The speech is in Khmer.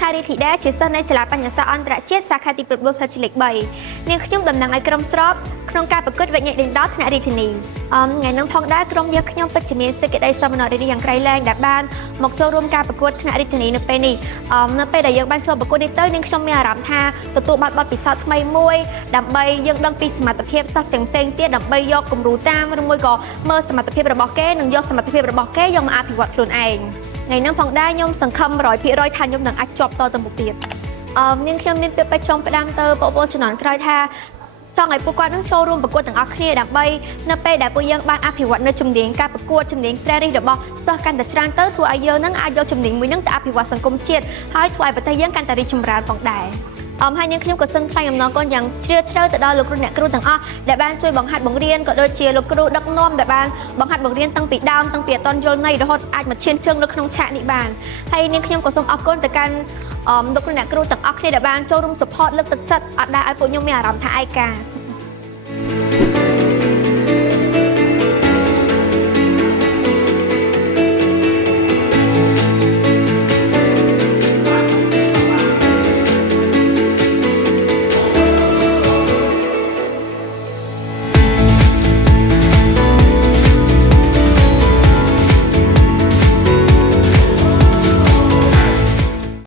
ថារីធីដាជាសិស្សនៃសាលាបញ្ញាសាស្ត្រអន្តរជាតិសាខាទី9ផ្នែកលេខ3នាងខ្ញុំតំណាងឲ្យក្រុមស្របក្នុងការប្រកួតវិញ្ញាណដេញដោលថ្នាក់រាជធានីថ្ងៃនឹងផងដែរក្រុមយើងខ្ញុំពិតជាមានសេចក្តីសោមនស្សរីករាយយ៉ាងក្រៃលែងដែលបានមកចូលរួមការប្រកួតថ្នាក់រាជធានីនៅពេលនេះនៅពេលដែលយើងបានចូលប្រកួតនេះទៅនាងខ្ញុំមានអារម្មណ៍ថាទទួលបានបទពិសោធន៍ថ្មីមួយដើម្បីយើងដឹងពីសមត្ថភាពសិស្សផ្សេងៗទៀតដើម្បីយកគំរូតាមឬមួយក៏មើលសមត្ថភាពរបស់គេនិងយកសមត្ថភាពរបស់គេយកមកអភិវឌ្ឍខ្លួនឯងថ្ងៃនឹងផងដែរខ្ញុំសង្ឃឹម 100% ថាខ្ញុំនឹងអាចជាប់តទៅមុខទៀតនាងខ្ញុំមានពាក្យពេចន៍ចង់ផ្ដាំទៅបងប្អូនជំនាន់ក្រោយថាចង់ឲ្យពួកគាត់នឹងចូលរួមប្រកួតទាំងអស់គ្នាដើម្បីនៅពេលដែលពួកយើងបានអភិវឌ្ឍនៅជំនាញការប្រកួតជំនាញព្រះរាជរបស់សិស្សកាន់តែច្រើនទៅធ្វើឲ្យយើងនឹងអាចយកជំនាញមួយនឹងទៅអភិវឌ្ឍសង្គមជាតិហើយធ្វើឲ្យប្រទេសយើងកាន់តែរីកចម្រើនផងដែរហើយនាងខ្ញុំក៏សឹងថ្លែងអំណរគុណយ៉ាងជ្រាលជ្រៅទៅដល់លោកគ្រូអ្នកគ្រូទាំងអស់ដែលបានជួយបង្ហាត់បង្រៀនក៏ដូចជាលោកគ្រូដឹកនាំដែលបានបង្ហាត់បង្រៀនតាំងពីដើមតាំងពីអត់ទាន់យល់ន័យរហូតអាចមកឈានជើងនៅក្នុងឆាកនេះបានហើយនាងខ្ញុំក៏សូមអរគុណទៅកាន់លោកគ្រូអ្នកគ្រូទាំងអស់គ្នាដែលបានចូលរួម support លើកទឹកចិត្តអត់ដែលឲ្យពួកខ្ញុំមានអារម្មណ៍ថាឯកា